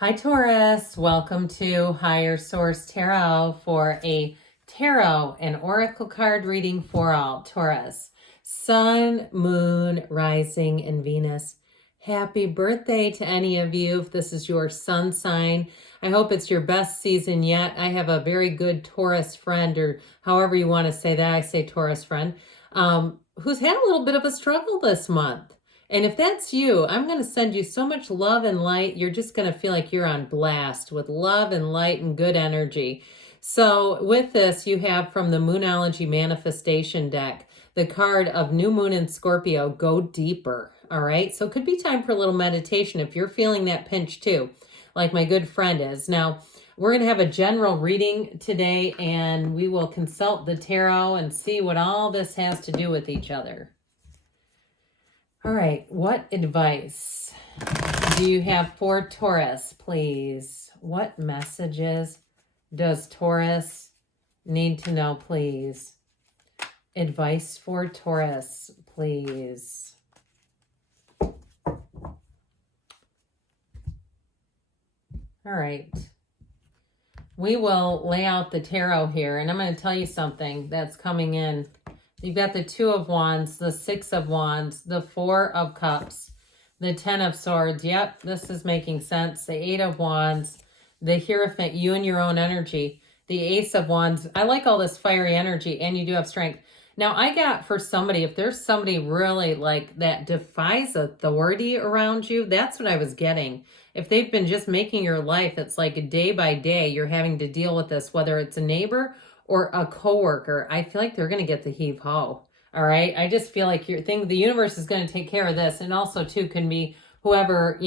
Hi Taurus, welcome to Higher Source Tarot for a tarot and oracle card reading for all. Taurus, Sun, Moon, Rising, and Venus. Happy birthday to any of you if this is your sun sign. I hope it's your best season yet. I have a very good Taurus friend, or however you want to say that. I say Taurus friend, who's had a little bit of a struggle this month. And if that's you, I'm going to send you so much love and light. You're just going to feel like you're on blast with love and light and good energy. So with this, you have from the Moonology Manifestation deck, the card of New Moon in Scorpio, Go Deeper. All right. So it could be time for a little meditation if you're feeling that pinch too, like my good friend is. Now, we're going to have a general reading today, and we will consult the tarot and see what all this has to do with each other. All right, what advice do you have for Taurus, please? What messages does Taurus need to know, please? Advice for Taurus, please. All right. We will lay out the tarot here, and I'm going to tell you something that's coming in. You've got the Two of Wands, the Six of Wands, the Four of Cups, the Ten of Swords. Yep, this is making sense. The Eight of Wands, the Hierophant, you and your own energy, the Ace of Wands. I like all this fiery energy, and you do have strength. Now, I got for somebody, if there's somebody really like that defies authority around you, that's what I was getting. If they've been just making your life, it's like day by day, you're having to deal with this, whether it's a neighbor or a coworker, I feel like they're going to get the heave-ho. All right. I just feel like the universe is going to take care of this. And also too, can be whoever,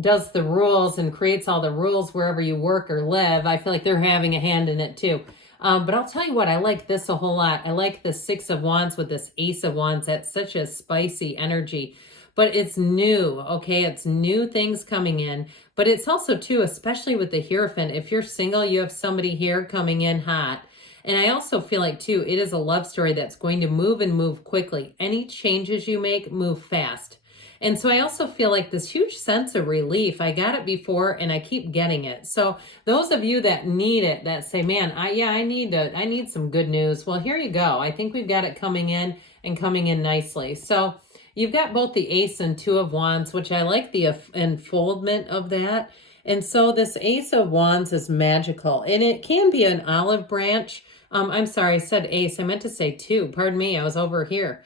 does the rules and creates all the rules wherever you work or live. I feel like they're having a hand in it too. But I'll tell you what, I like this a whole lot. I like the Six of Wands with this Ace of Wands. That's such a spicy energy, but it's new. Okay. It's new things coming in, but it's also too, especially with the Hierophant. If you're single, you have somebody here coming in hot. And I also feel like, too, it is a love story that's going to move and move quickly. Any changes you make, move fast. And so I also feel like this huge sense of relief. I got it before and I keep getting it. So those of you that need it, that say, man, I need some good news. Well, here you go. I think we've got it coming in and coming in nicely. So you've got both the Ace and Two of Wands, which I like the unfoldment of that. And so this Ace of Wands is magical, and it can be an olive branch. I'm sorry, I said ace. I meant to say two. Pardon me. I was over here.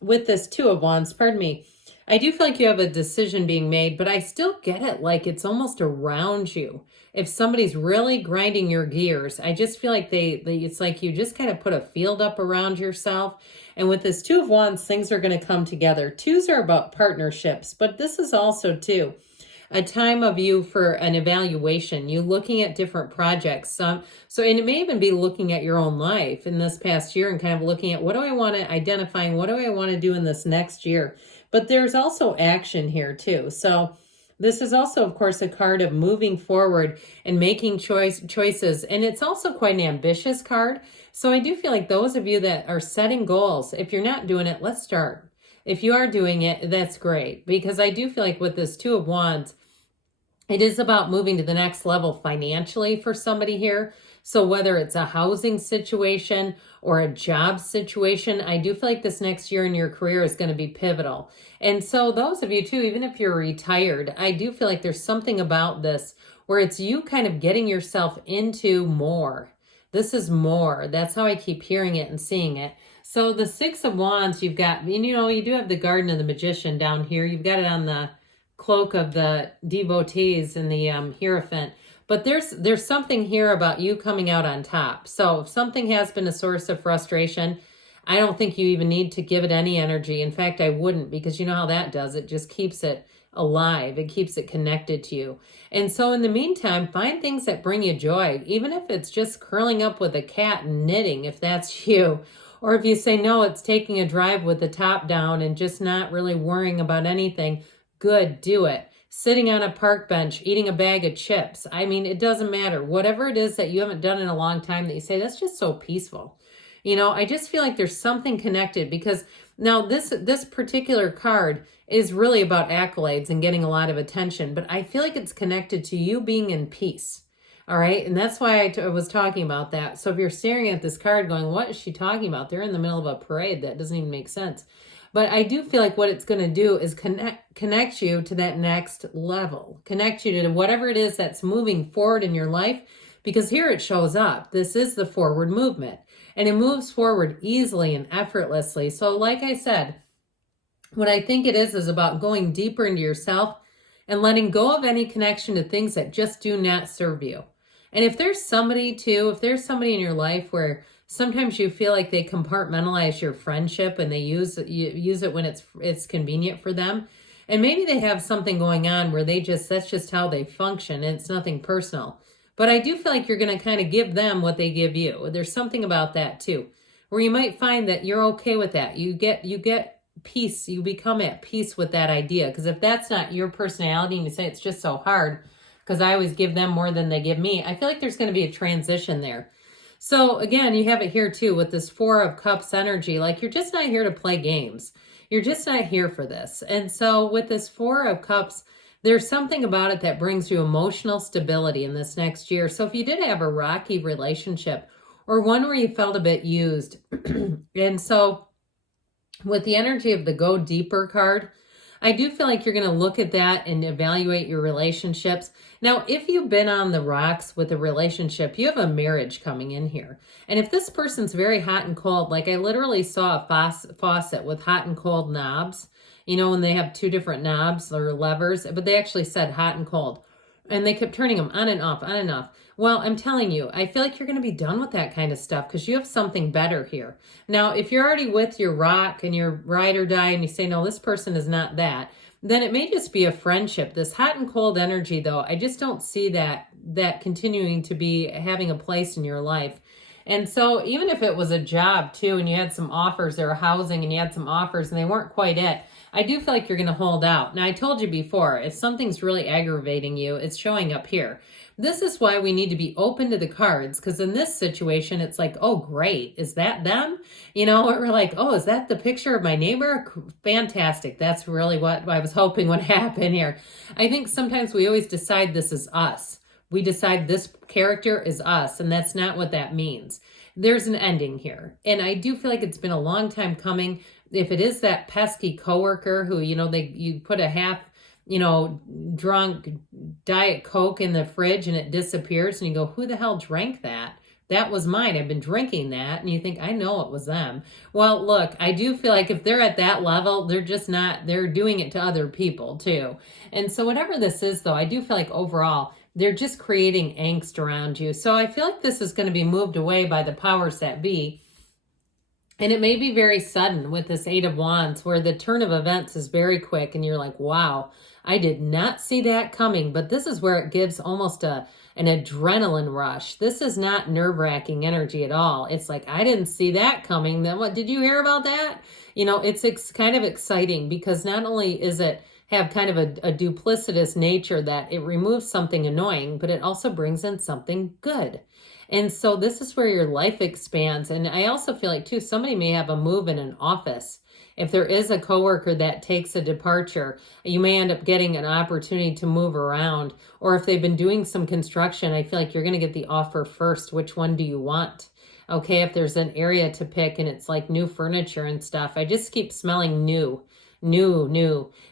With this Two of Wands, pardon me. I do feel like you have a decision being made, but I still get it like it's almost around you. If somebody's really grinding your gears, I just feel like it's like you just kind of put a field up around yourself. And with this Two of Wands, things are going to come together. Twos are about partnerships, but this is also too a time of you for an evaluation, you looking at different projects. And it may even be looking at your own life in this past year and kind of looking at what do I want to identifying, what do I want to do in this next year? But there's also action here too. So this is also, of course, a card of moving forward and making choices. And it's also quite an ambitious card. So I do feel like those of you that are setting goals, if you're not doing it, let's start. If you are doing it, that's great. Because I do feel like with this Two of Wands, it is about moving to the next level financially for somebody here. So whether it's a housing situation or a job situation, I do feel like this next year in your career is going to be pivotal. And so those of you too, even if you're retired, I do feel like there's something about this where it's you kind of getting yourself into more. This is more. That's how I keep hearing it and seeing it. So the Six of Wands, you've got, you do have the Garden of the Magician down here. You've got it on the cloak of the devotees and the Hierophant. But there's something here about you coming out on top. So if something has been a source of frustration, I don't think you even need to give it any energy. In fact, I wouldn't, because you know how that does. It just keeps it alive. It keeps it connected to you. And so in the meantime, find things that bring you joy, even if it's just curling up with a cat and knitting, if that's you. Or if you say, no, it's taking a drive with the top down and just not really worrying about anything, good, do it. Sitting on a park bench, eating a bag of chips. I mean, it doesn't matter. Whatever it is that you haven't done in a long time that you say, that's just so peaceful. I just feel like there's something connected, because Now, this particular card is really about accolades and getting a lot of attention, but I feel like it's connected to you being in peace. All right. And that's why I was talking about that. So if you're staring at this card going, what is she talking about? They're in the middle of a parade. That doesn't even make sense. But I do feel like what it's going to do is connect you to that next level, connect you to whatever it is that's moving forward in your life, because here it shows up. This is the forward movement, and it moves forward easily and effortlessly. So like I said, what I think it is about going deeper into yourself and letting go of any connection to things that just do not serve you. And if there's somebody in your life where sometimes you feel like they compartmentalize your friendship and they use it when it's convenient for them, and maybe they have something going on where that's just how they function and it's nothing personal. But I do feel like you're going to kind of give them what they give you. There's something about that too, where you might find that you're okay with that. You get peace. You become at peace with that idea. Because if that's not your personality and you say it's just so hard because I always give them more than they give me, I feel like there's going to be a transition there. So again, you have it here too with this Four of Cups energy. Like, you're just not here to play games. You're just not here for this. And so with this Four of Cups, there's something about it that brings you emotional stability in this next year. So if you did have a rocky relationship or one where you felt a bit used, and so with the energy of the Go Deeper card, I do feel like you're going to look at that and evaluate your relationships. Now, if you've been on the rocks with a relationship, you have a marriage coming in here. And if this person's very hot and cold, like I literally saw a faucet with hot and cold knobs, you know, when they have two different knobs or levers, but they actually said hot and cold. And they kept turning them on and off, on and off. Well, I'm telling you, I feel like you're going to be done with that kind of stuff because you have something better here. Now, if you're already with your rock and your ride or die and you say, no, this person is not that, then it may just be a friendship. This hot and cold energy, though, I just don't see that continuing to be having a place in your life. And so even if it was a job too, and you had some offers or housing and you had some offers and they weren't quite it, I do feel like you're going to hold out. Now, I told you before, if something's really aggravating you, it's showing up here. This is why we need to be open to the cards, because in this situation, it's like, oh, great. Is that them? You know, we're like, oh, is that the picture of my neighbor? Fantastic. That's really what I was hoping would happen here. I think sometimes we always decide this is us. We decide this character is us, and that's not what that means. There's an ending here. And I do feel like it's been a long time coming. If it is that pesky coworker who, you know, you put a half, you know, drunk Diet Coke in the fridge and it disappears and you go, who the hell drank that? That was mine. I've been drinking that. And you think, I know it was them. Well, look, I do feel like if they're at that level, they're just not, they're doing it to other people too. And so whatever this is though, I do feel like overall, they're just creating angst around you. So I feel like this is going to be moved away by the powers that be. And it may be very sudden with this Eight of Wands where the turn of events is very quick and you're like, wow, I did not see that coming. But this is where it gives almost an adrenaline rush. This is not nerve-wracking energy at all. It's like, I didn't see that coming. Then what, did you hear about that? You know, it's kind of exciting because not only is it have kind of a duplicitous nature that it removes something annoying, but it also brings in something good. And so this is where your life expands. And I also feel like too, somebody may have a move in an office. If there is a coworker that takes a departure, you may end up getting an opportunity to move around. Or if they've been doing some construction, I feel like you're going to get the offer first. Which one do you want? Okay, if there's an area to pick and it's like new furniture and stuff, I just keep smelling new.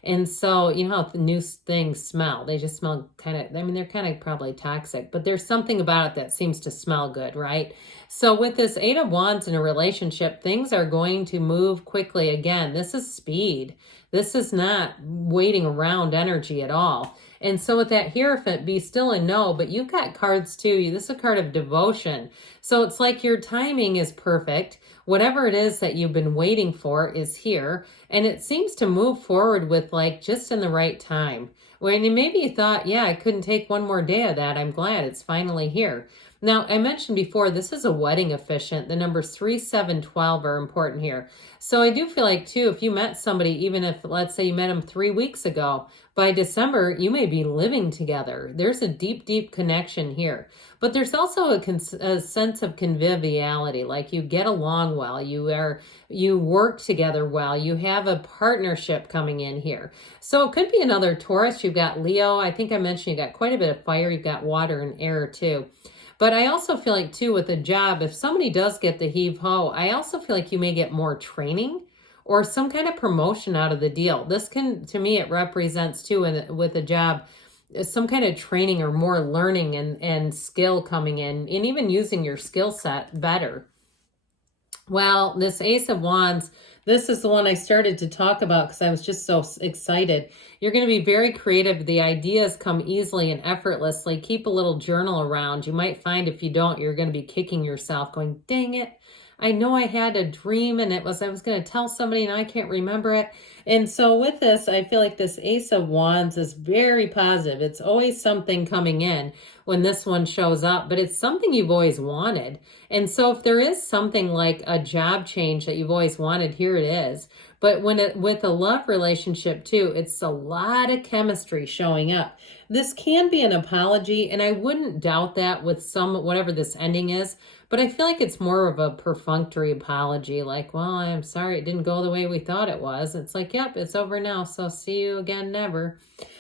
And so, you know how the new things smell. They just smell kind of, I mean, they're kind of probably toxic, but there's something about it that seems to smell good, right? So with this Eight of Wands in a relationship, things are going to move quickly again. This is speed. This is not waiting around energy at all. And so with that Hierophant, be still and know, but you've got cards too. This is a card of devotion. So it's like your timing is perfect. Whatever it is that you've been waiting for is here. And it seems to move forward with like just in the right time. When maybe you thought, yeah, I couldn't take one more day of that. I'm glad it's finally here. Now, I mentioned before, this is a wedding officiant. The numbers 3, 7, 12 are important here. So I do feel like, too, if you met somebody, even if, let's say you met them 3 weeks ago, By December, you may be living together. There's a deep, deep connection here. But there's also a sense of conviviality, like you get along well, you work together well, you have a partnership coming in here. So it could be another Taurus. You've got Leo. I think I mentioned you got quite a bit of fire. You've got water and air too. But I also feel like too with a job, if somebody does get the heave-ho, I also feel like you may get more training or some kind of promotion out of the deal. This can, to me, it represents too, with a job, some kind of training or more learning and skill coming in, and even using your skill set better. Well, this Ace of Wands, this is the one I started to talk about because I was just so excited. You're going to be very creative. The ideas come easily and effortlessly. Keep a little journal around. You might find if you don't, you're going to be kicking yourself going, dang it. I know I had a dream and I was going to tell somebody and I can't remember it. And so with this, I feel like this Ace of Wands is very positive. It's always something coming in when this one shows up, but it's something you've always wanted. And so if there is something like a job change that you've always wanted, here it is. But with a love relationship too, it's a lot of chemistry showing up. This can be an apology, and I wouldn't doubt that with whatever this ending is, but I feel like it's more of a perfunctory apology, like, well, I'm sorry it didn't go the way we thought it was. It's like, yep, it's over now, so see you again never.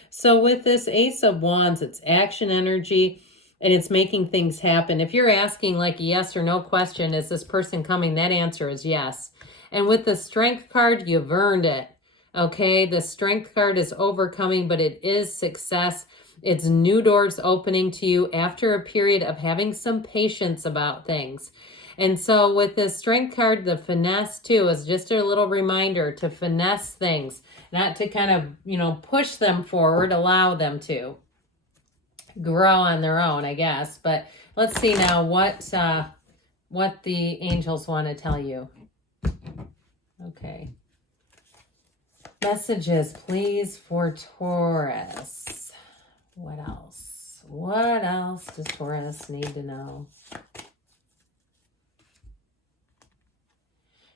So with this Ace of Wands, it's action energy, and it's making things happen. If you're asking like a yes or no question, is this person coming? That answer is yes. And with the Strength card, you've earned it. Okay, the Strength card is overcoming, but it is success. It's new doors opening to you after a period of having some patience about things. And so with the Strength card, the finesse too is just a little reminder to finesse things, not to kind of, push them forward, allow them to grow on their own, I guess. But let's see now what the angels want to tell you. Okay. Messages, please, for Taurus. What else? What else does Taurus need to know?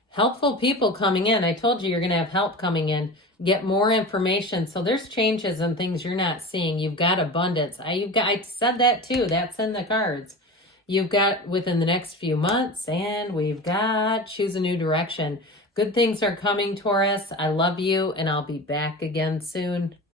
Helpful people coming in. I told you you're going to have help coming in. Get more information. So there's changes and things you're not seeing. You've got abundance. I said that too. That's in the cards. You've got within the next few months, and we've got choose a new direction. Good things are coming, Taurus. I love you, and I'll be back again soon.